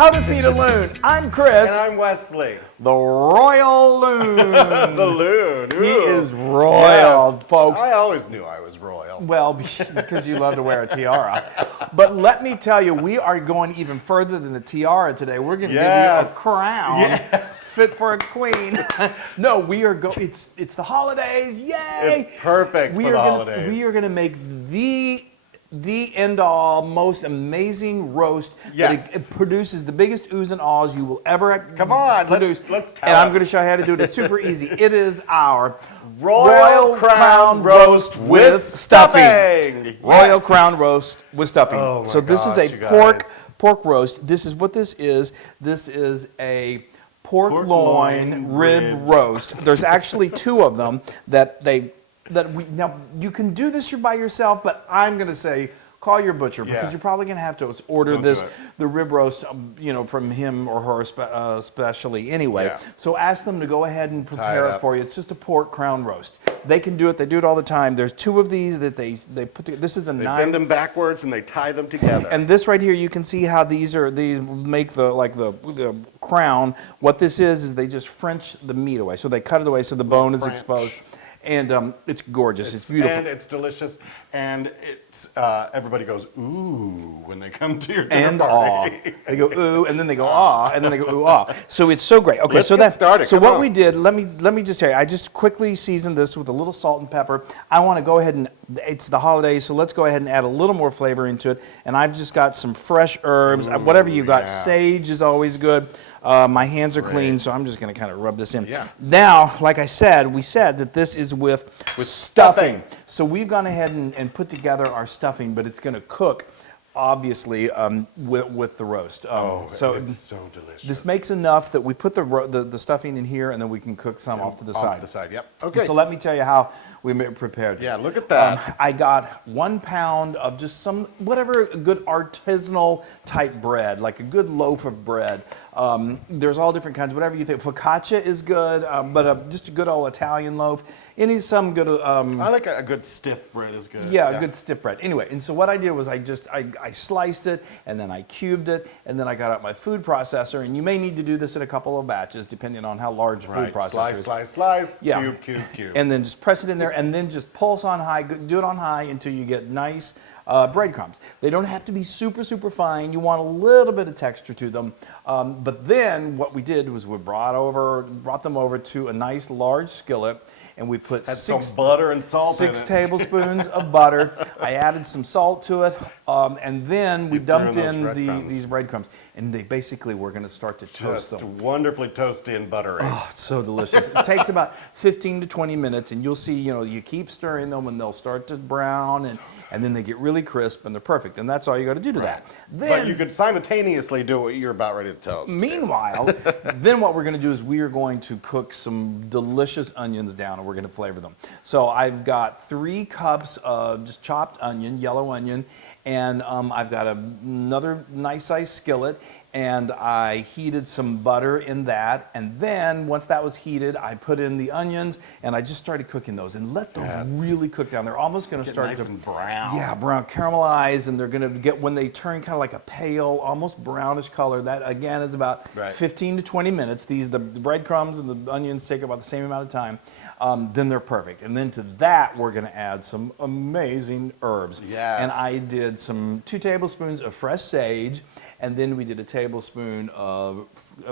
How to Feed a Loon. I'm Chris. And I'm Wesley. The Royal Loon. The Loon. Ooh. He is royal, Yes. folks. I always knew I was royal. Well, because you love to wear a tiara. But let me tell you, we are going even further than a tiara today. We're going to give you a crown fit for a queen. No, we are going. It's the holidays. Yay! It's perfect for the holidays. We are going to make the end-all, most amazing roast. Yes. It produces the biggest oohs and ahs you will ever Come on, produce. let's tell And I'm it. going to show you how to do it. It's super easy. It is our Royal Crown Roast with stuffing. Yes. Royal Crown Roast with stuffing. Oh my so this is gosh, a you guys. pork roast. This is what this is. This is a pork loin rib roast. There's actually two of them now you can do this by yourself, but I'm going to say call your butcher because you're probably going to have to order the rib roast, from him or her especially anyway. Yeah. So ask them to go ahead and prepare it for you. It's just a pork crown roast. They can do it. They do it all the time. There's two of these that they put together. This is a They nine. bend them backwards and they tie them together. And this right here, you can see how these make the crown. What this is they just French the meat away. So they cut it away so the bone is exposed. And it's gorgeous. It's beautiful. And it's delicious. And it's everybody goes, ooh, when they come to your dinner And party. aw. They go ooh, and then they go ah, and then they go ooh ah. So it's so great. Okay, Let's so get started. So Come what on. we did, let me just tell you, I just quickly seasoned this with a little salt and pepper. I want to go ahead and it's the holidays, so let's go ahead and add a little more flavor into it. And I've just got some fresh herbs, whatever you got. Yes. Sage is always good. My hands are clean, so I'm just going to kind of rub this in. Yeah. Now, like I said, we said that this is with stuffing. So we've gone ahead and put together our stuffing, but it's going to cook, obviously, with the roast. So it's so delicious. This makes enough that we put the stuffing in here, and then we can cook some off to the side. Off to the side, yep. Okay. So let me tell you how we prepared it. Yeah, look at that. I got 1 pound of just whatever good artisanal type bread, like a good loaf of bread. There's all different kinds, whatever you think. Focaccia is good, but just a good old Italian loaf. Some good. I like a good stiff bread is good. Yeah, a good stiff bread. Anyway, and so what I did was I sliced it, and then I cubed it, and then I got out my food processor, and you may need to do this in a couple of batches depending on how large your food processor is. Slice, Yeah. cube. And then just press it in there, and then just pulse on high, do it on high until you get nice breadcrumbs. They don't have to be super, super fine. You want a little bit of texture to them. But then what we did was we brought them over to a nice large skillet, and we put some butter and salt in it. 6 tablespoons of butter. I added some salt to it, and then we dumped in these breadcrumbs. And they basically were going to start to toast them. Just wonderfully toasty and buttery. Oh, it's so delicious. It takes about 15 to 20 minutes, and you'll see, you keep stirring them, and they'll start to brown, and then they get really crisp, and they're perfect. And that's all you got to do to that. Then, But you could simultaneously do what you're about ready to toast. Meanwhile, then what we're going to do is we are going to cook some delicious onions down, and we're going to flavor them. So I've got 3 cups of just chopped onion, yellow onion, and I've got another nice sized skillet, and I heated some butter in that, and then once that was heated, I put in the onions, and I just started cooking those, and let those really cook down. They're almost going to start nice and brown. Yeah, brown, caramelized, and they're going to get, when they turn kind of like a pale, almost brownish color, that again is about 15 to 20 minutes. The breadcrumbs and the onions take about the same amount of time. Then they're perfect. And then to that, we're going to add some amazing herbs. Yes. And I did 2 tablespoons of fresh sage, and then we did a tablespoon of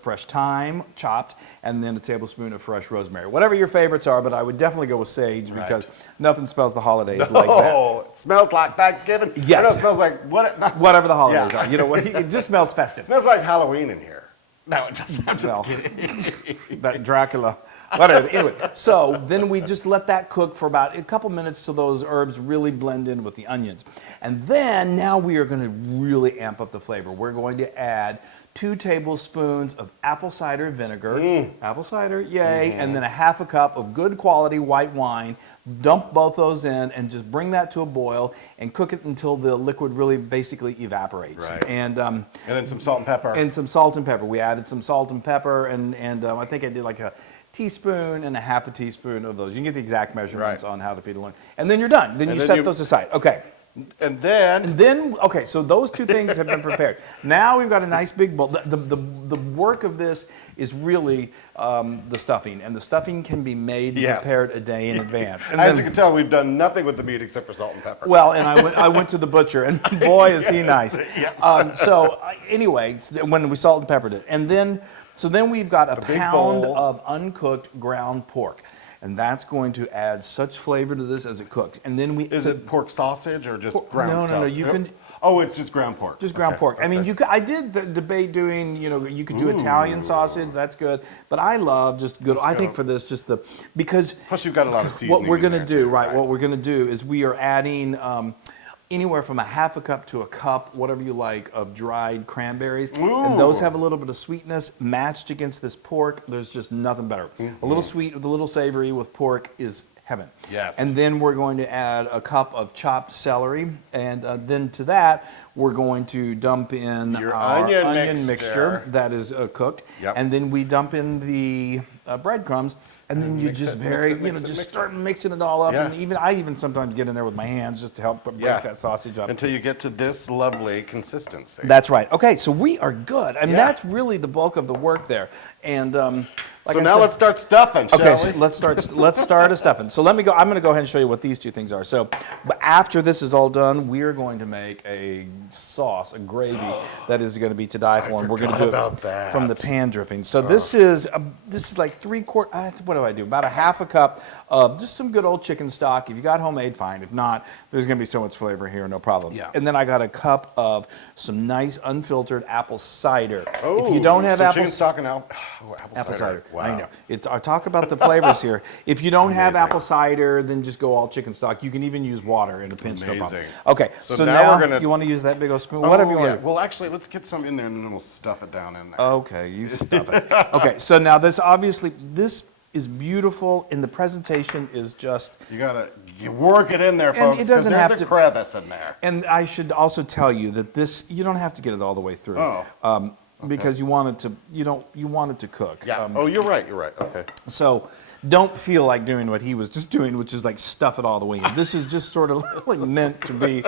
fresh thyme, chopped, and then a tablespoon of fresh rosemary. Whatever your favorites are, but I would definitely go with sage because nothing smells the holidays like that. Oh, it smells like Thanksgiving? Yes. I know it smells like whatever the holidays are. You know what? It just smells festive. It smells like Halloween in here. No, it doesn't. I'm just kidding. That Dracula. Whatever. Anyway, so then we just let that cook for about a couple minutes till those herbs really blend in with the onions. And then now we are going to really amp up the flavor. We're going to add 2 tablespoons of apple cider vinegar. Apple cider, yay. And then a ½ cup of good quality white wine. Dump both those in and just bring that to a boil and cook it until the liquid really basically evaporates. Right. And then some salt and pepper. And some salt and pepper. We added some salt and pepper, and I think I did like a teaspoon and a ½ teaspoon of those. You can get the exact measurements on how to feed a loon. And then you're done. Then you set those aside. Okay. And then, And then, okay, so those two things have been prepared. Now we've got a nice big bowl. The work of this is really the stuffing, and the stuffing can be made and Yes. prepared a day in advance. And as then- you can tell, we've done nothing with the meat except for salt and pepper. well, and I went to the butcher, and boy, is he nice. Yes. Anyway, when we salt and peppered it, and then we've got a big pound bowl. of uncooked ground pork, and that's going to add such flavor to this as it cooks. And then we Is it pork sausage or just ground no, no, sausage? you can- Oh, it's just ground pork. Just ground Okay, pork. I mean, okay. you could. I did debate doing. You could do Italian sausage. That's good. But I love just good. I think go- for this, because Plus, you've got a lot of seasoning. what we're in gonna there, do, too, right? What we're gonna do is we are adding anywhere from a half a cup to a cup, whatever you like, of dried cranberries, and those have a little bit of sweetness matched against this pork. There's just nothing better. A little sweet with a little savory with pork is heaven. Yes. And then we're going to add a cup of chopped celery, and then to that we're going to dump in Your our onion onion mixture. mixture that is cooked, Yep. and then we dump in the breadcrumbs, and then you mix just it, mix very, it, mix it, just mix it. start mixing it all up. Yeah. And I even sometimes get in there with my hands just to help break Yeah. that sausage up. Until you get to this lovely consistency. That's right. Okay, so we are good. I mean, Yeah. that's really the bulk of the work there. And like So I now said- let's start stuffing, shall Okay, we? so let's start a stuffing. So let me go. I'm going to go ahead and show you what these two things are. So, but after this is all done, we are going to make a sauce, a gravy that is going to be to die for, and we're going to do about it that. from the pan dripping. So this is like 3/4. What do I do? About a half a cup of just some good old chicken stock. If you got homemade, fine. If not, there's going to be so much flavor here, no problem. Yeah. And then I got a cup of some nice unfiltered apple cider. Oh, if you don't have so apple chicken stock and apple cider. Wow. I know. I talk about the flavors here. If you don't have Amazing. apple cider, then just go all chicken stock. You can even use water in a pinch. No problem. Amazing. Okay, So so now now we're gonna- you want to use that big old spoon, whatever you Oh, want yeah. to do. Well, actually, let's get some in there and then we'll stuff it down in there. Okay, you stuff it. Okay, so now this is beautiful, and the presentation is just. You work it in there, And folks, it because doesn't there's have a to- crevice in there. And I should also tell you that you don't have to get it all the way through. Oh, Because you want it to, you want it to cook. Yeah. Oh, you're right. Okay. So don't feel like doing what he was just doing, which is like stuff it all the way in. This is just sort of like meant to be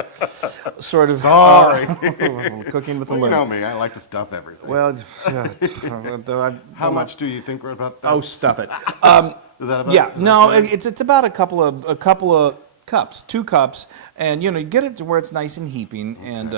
sort of Sorry. cooking with a Well, you limit. know me. I like to stuff everything. Well, How much do you think we're about? Oh, stuff it. Is that about Yeah, is no, that fine? it's about a couple of cups, 2 cups, and you get it to where it's nice and heaping, and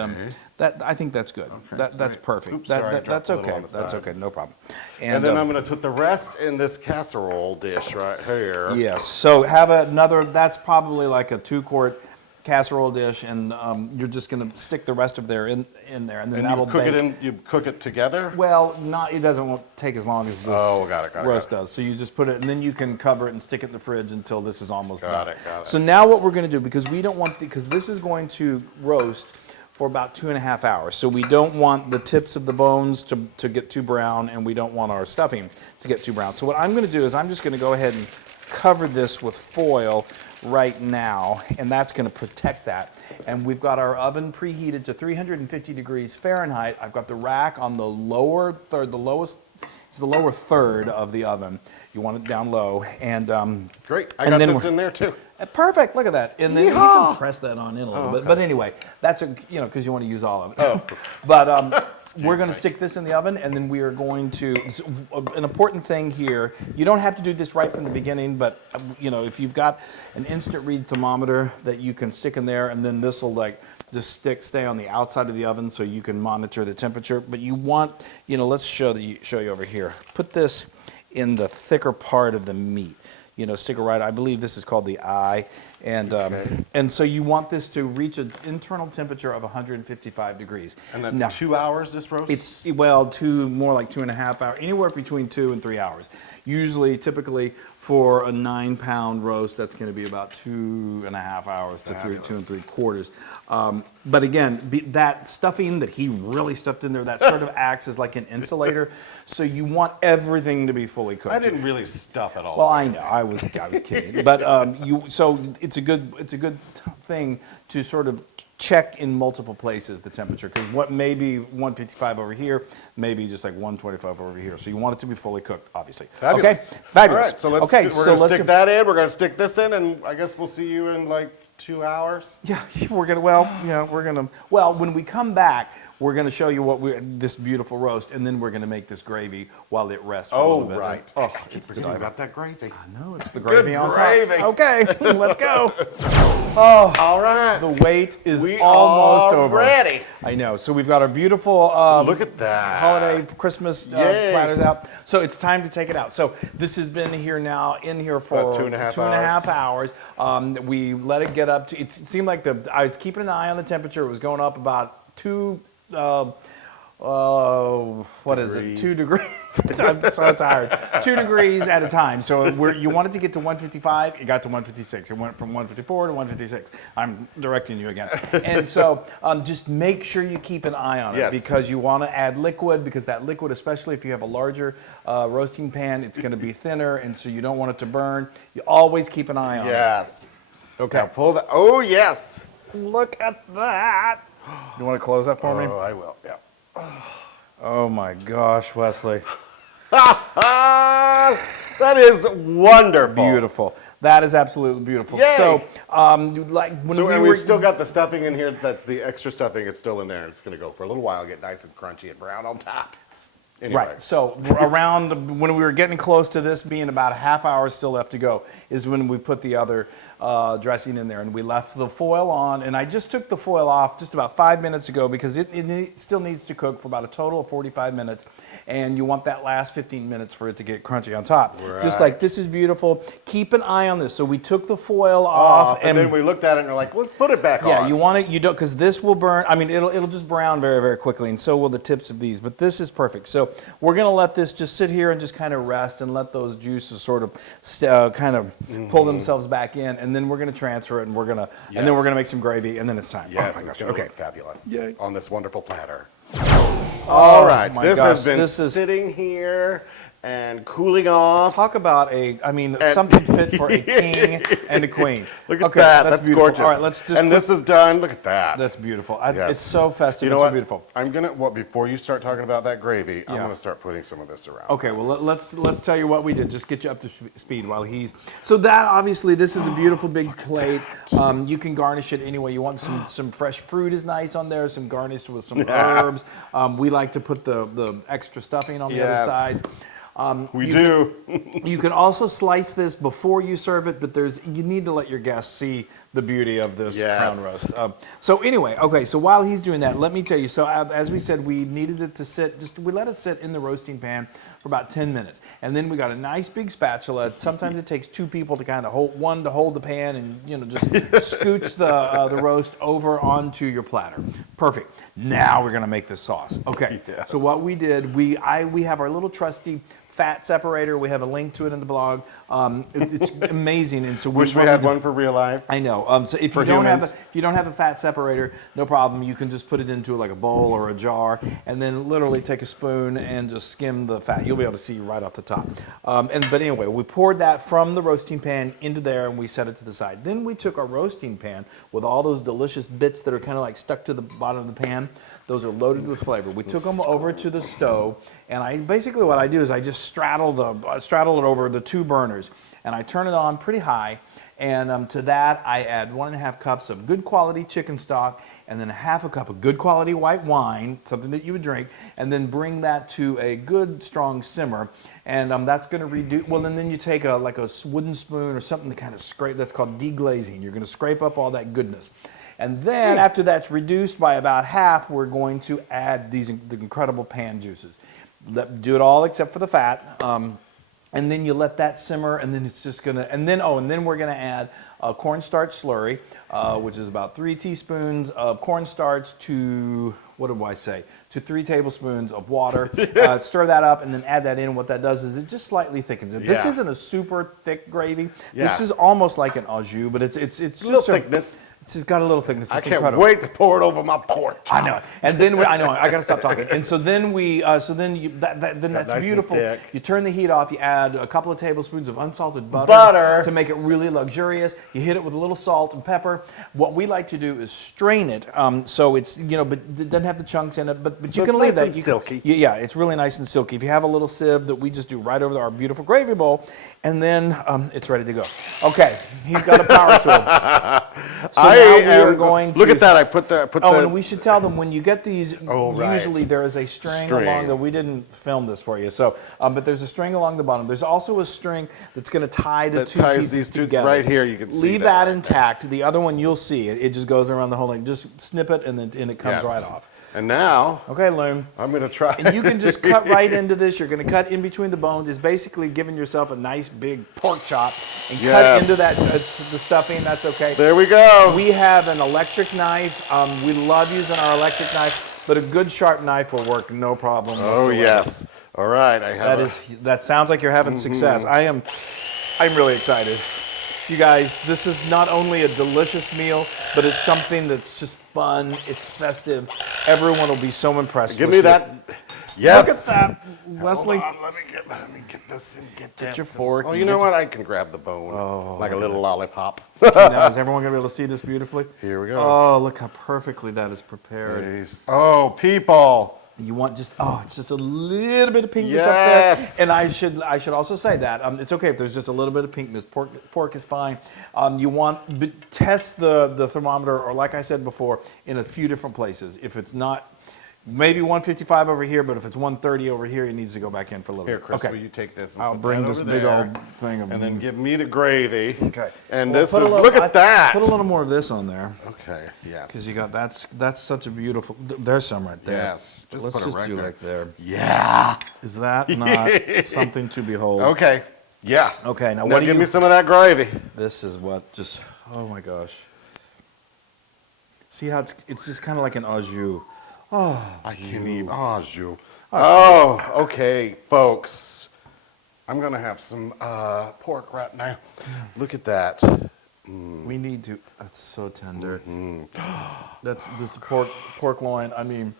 that I think that's good. That's great. perfect. Oops, sorry, I dropped That's a little okay. on the That's side. okay. No problem. And then I'm going to put the rest in this casserole dish right here. Yes. So have another. That's probably like a 2-quart casserole dish, and you're just going to stick the rest of there in there, and then And that'll you cook bake. you cook it together? Well, it won't take as long as this Oh, got it, roast does. So you just put it, and then you can cover it and stick it in the fridge until this is almost Got done. it. So now what we're going to do, because we don't want, because this is going to roast for about 2.5 hours. So we don't want the tips of the bones to get too brown, and we don't want our stuffing to get too brown. So what I'm going to do is I'm just going to go ahead and cover this with foil right now, and that's going to protect that. And we've got our oven preheated to 350 degrees Fahrenheit. I've got the rack on the lower third, it's the lower third of the oven. You want it down low, and Great. I and got then this we're- in there too. perfect. Look at that. And then you Yeehaw! can press that on in a little bit. But anyway, that's because you want to use all of it. Oh. But we're going me. to stick this in the oven, and then we are going to. An important thing here. You don't have to do this right from the beginning, but if you've got an instant read thermometer that you can stick in there, and then this will just stay on the outside of the oven so you can monitor the temperature. But you want, let's show you over here. Put this in the thicker part of the meat. Stick it right. I believe this is called the eye, and so you want this to reach an internal temperature of 155 degrees. And that's Now, 2 hours this roast? It's more like 2.5 hours, anywhere between 2 and 3 hours. Typically, for a 9-pound roast, that's going to be about 2.5 hours to 2 and Fabulous. 3/4. But again, that stuffing that he really stuffed in there, that sort of acts as like an insulator. So you want everything to be fully cooked. I didn't really stuff it all. Well, I know, I was kidding, but so it's a good thing to sort of check in multiple places the temperature, because what may be 155 over here, maybe just like 125 over here. So you want it to be fully cooked, obviously. Fabulous. Okay, fabulous. All right, so we're okay, going to stick that in. We're going to stick this in, and I guess we'll see you in like 2 hours? Yeah, we're gonna. Well, yeah, we're gonna. Well, when we come back, we're gonna show you this beautiful roast, and then we're gonna make this gravy while it rests for a little bit. Right. Oh, I keep forgetting about that gravy. I know it's the gravy on gravy. top. Okay, let's go. Oh, All right. the wait is We almost are over. ready. I know. So we've got our beautiful Look at that. holiday Christmas Yay. platters out. So it's time to take it out. So this has been here now in here for About 2.5 hours. We let it get up to. It seemed like I was keeping an eye on the temperature. It was going up about 2. What is it? 2 degrees. I'm so tired. 2 degrees at a time. So you wanted to get to 155, it got to 156. It went from 154 to 156. I'm directing you again. And so just make sure you keep an eye on it Yes. because you want to add liquid because that liquid, especially if you have a larger roasting pan, it's going to be thinner and so you don't want it to burn. You always keep an eye on it. Yes. Okay. Now pull that. Oh, yes. Look at that. You want to close that for me? Oh, I will. Yeah. Oh my gosh, Wesley. That is wonderful. Beautiful. That is absolutely beautiful. Yay. So, like when So, we and were we've still got the stuffing in here. That's the extra stuffing. It's still in there. It's going to go for a little while, get nice and crunchy and brown on top. Anyway. right. So around when we were getting close to this being about a half hour still left to go is when we put the other dressing in there and we left the foil on. And I just took the foil off just about 5 minutes ago because it still needs to cook for about a total of 45 minutes. And you want that last 15 minutes for it to get crunchy on top. Right. Just like this is beautiful. Keep an eye on this. So we took the foil off And then we looked at it and we're like, let's put it back on. yeah, you want it. You don't because this will burn. I mean, it'll just brown very very quickly, and so will the tips of these. But this is perfect. So we're gonna let this just sit here and just kind of rest and let those juices sort of kind of pull themselves back in, and then we're gonna transfer it, and and then we're gonna make some gravy, and then it's time. Yes, Oh my it's gosh. going to Okay. look fabulous Yay. on this wonderful platter. All right, my this gosh, has been this is- sitting here and cooling off. Talk about something fit for a king and a queen. Look at Okay, that. That's beautiful. gorgeous. All right, let's just. And this is done. Look at that. That's beautiful. Yes. It's so festive. You know it's what? so beautiful. I'm gonna. Well, before you start talking about that gravy, I'm Yeah. gonna start putting some of this around. Okay, well let's tell you what we did. Just get you up to speed while he's. So that obviously this is a beautiful big plate. You can garnish it any way you want. Some fresh fruit is nice on there. Some garnished with some herbs. We like to put the extra stuffing on the other Yes. sides. We do. You can also slice this before you serve it, but you need to let your guests see the beauty of this crown Yes. roast. So anyway, okay, so while he's doing that, let me tell you, so as we said, we needed it to sit, we let it sit in the roasting pan for about 10 minutes. And then we got a nice big spatula. Sometimes it takes 2 people to kind of one to hold the pan and, just scooch the roast over onto your platter. Perfect. Now we're gonna make this sauce. Okay, Yes. so what we did, we have our little trusty fat separator. We have a link to it in the blog. It's amazing, and so Wish we had one for real life. I know. So if For you don't humans. if you don't have a fat separator, no problem. You can just put it into like a bowl or a jar, and then literally take a spoon and just skim the fat. You'll be able to see right off the top. But anyway, we poured that from the roasting pan into there, and we set it to the side. Then we took our roasting pan with all those delicious bits that are kind of like stuck to the bottom of the pan. Those are loaded with flavor. We took them over to the stove, and basically what I do is I just straddle it over the 2 burners, and I turn it on pretty high. And to that, I add 1.5 cups of good quality chicken stock, and then 1/2 cup of good quality white wine, something that you would drink, and then bring that to a good strong simmer. And that's going to reduce. Well, and then you take a wooden spoon or something to kind of scrape. That's called deglazing. You're going to scrape up all that goodness. And then after that's reduced by about half, we're going to add the incredible pan juices. Do it all except for the fat. And then you let that simmer, and then it's just gonna, and then we're gonna add cornstarch slurry, which is about 3 teaspoons of cornstarch to, what do I say, to 3 tablespoons of water. Stir that up and then add that in. What that does is it just slightly thickens it. This Yeah. isn't a super thick gravy. Yeah. This is almost like an au jus, but it's Little just thickness. It's just got a little thickness. I It's can't incredible. wait to pour it over my pork chop. I know, and then I know I gotta stop talking. And so then that's nice and beautiful. thick. You turn the heat off. You add a couple of tablespoons of unsalted Butter. to make it really luxurious. You hit it with a little salt and pepper. What we like to do is strain it, so it's but it doesn't have the chunks in it. But So you can it's leave nice that. and silky. Yeah, it's really nice and silky. If you have a little sieve that we just do right over our beautiful gravy bowl, and then it's ready to go. Okay, he's got a power tool. So now we are going to... Look at that, I put the... and we should tell them when you get these, right. usually there is a string along the... We didn't film this for you, so but there's a string along the bottom. There's also a string that's going to tie the two pieces these two together. right here. You can see Leave that intact. The other one you'll see it. It just goes around the whole thing. Just snip it and it comes right off. And now, okay, Loon. I'm going to try. And you can just cut right into this. You're going to cut in between the bones. It's basically giving yourself a nice big pork chop and cut into that the stuffing. That's okay. There we go. We have an electric knife. We love using our electric knife, but a good sharp knife will work no problem whatsoever. Oh yes. All right. I have. That sounds like you're having success. I'm really excited. You guys, this is not only a delicious meal, but it's something that's just fun. It's festive. Everyone will be so impressed. Give me that. Yes. Look at that, Wesley. Hold on, let me get this and get this. Get your fork. Oh, you know what? I can grab the bone like a little lollipop. Now, is everyone going to be able to see this beautifully? Here we go. Oh, look how perfectly that is prepared. Please. Oh, people. You want just it's just a little bit of pinkness up there. And I should also say that it's okay if there's just a little bit of pinkness. Pork is fine. Test the thermometer, or like I said before, in a few different places. If it's not, maybe 155 over here, but if it's 130 over here, it needs to go back in for a little Here, bit. Chris, will you take this and I'll put bring that this over big there, old thing of... and then give me the gravy. Okay. And Well, this is, look at that. Put a little more of this on there. Okay, yes. Because you got, that's such a beautiful, there's some right there. Yes. Let's put it just right do there. like there. Yeah. Is that not something to behold? Okay. Yeah. Okay, now Now what do give you... me some of that gravy. This is what just, oh my gosh. See how it's just kind of like an au jus. Oh, I can't eat au jus. Oh, okay, folks. I'm going to have some pork right now. Look at that. we need to, that's so tender. That's this pork loin, I mean,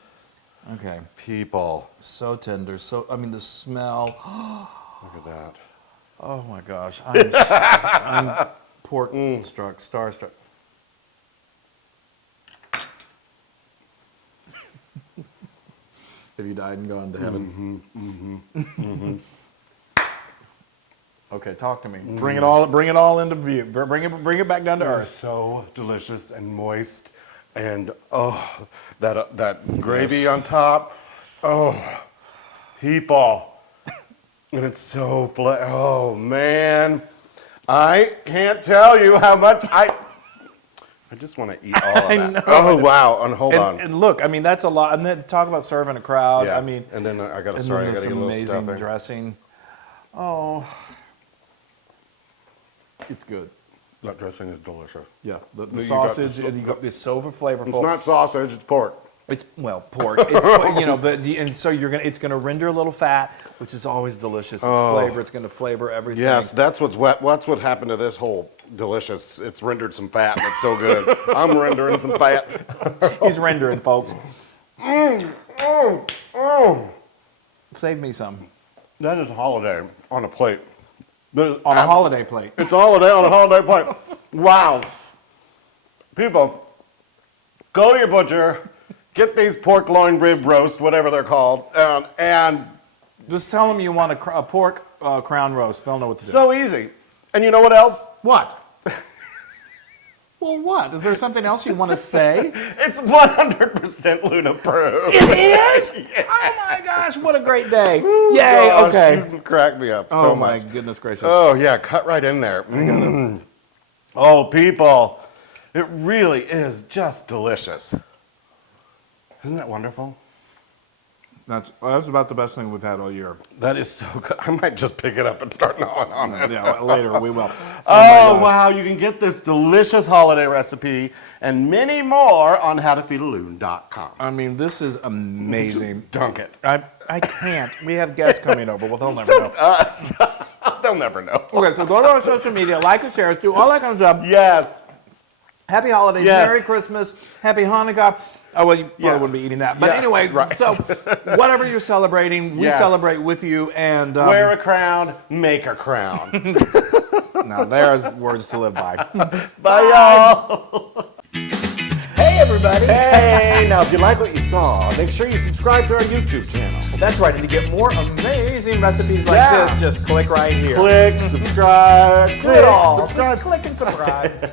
okay. People. So tender, the smell. Look at that. Oh my gosh, I'm pork struck, starstruck. Have you died and gone to heaven? Okay, talk to me. Bring it all into view. Bring it back down to earth. So delicious and moist, and that gravy on top. Oh, people, and it's so oh man, I can't tell you how much I just want to eat all of that. know. Oh wow, and hold on. And look, I mean that's a lot. And then talk about serving a crowd. Yeah. I mean, and then I got to and get then a this little amazing stuffing. dressing. Oh, it's good. That dressing is delicious. Yeah, the You got sausage, the- and you got this so flavorful. It's not sausage, it's pork. It's pork. It's and so it's gonna render a little fat, which is always delicious. It's flavor. It's gonna flavor everything. Yes, that's what happened to this whole delicious. It's rendered some fat. And it's so good. I'm rendering some fat. He's rendering, folks. Save me some. That is a holiday on a plate. On a holiday plate. It's a holiday on a holiday plate. Wow. People, go to your butcher, get these pork loin rib roast, whatever they're called, and Just tell them you want a pork crown roast. They'll know what to do. so easy. And you know what else? What? Well, what? Is there something else you want to say? It's 100% Loon approved. It is? Yeah. Oh my gosh, what a great day. Yay, Gosh, okay. You crack me up Oh so my much. goodness gracious. Oh, yeah, cut right in there. Oh, people, it really is just delicious. Isn't that wonderful? That's about the best thing we've had all year. That is so good. I might just pick it up and start gnawing on it. Yeah, later we will. Oh, wow, you can get this delicious holiday recipe and many more on howtofeedaloon.com. I mean, this is amazing. Just dunk it. I can't. We have guests coming over. Well, they'll never Just know. us. They'll never know. Okay, so go to our social media, like and share us, do all that kind of stuff. Yes. Happy holidays, Yes. Merry Christmas, Happy Hanukkah. Oh, well, you probably wouldn't be eating that. But Yeah, anyway, right. so whatever you're celebrating, we Yes. celebrate with you. And Wear a crown, make a crown. now there's words to live by. Bye, y'all. Hey, everybody. Hey, now if you like what you saw, make sure you subscribe to our YouTube channel. That's right. And to get more amazing recipes like Yeah. this, just click right here. Click, subscribe, Do it all. subscribe. Just click and subscribe.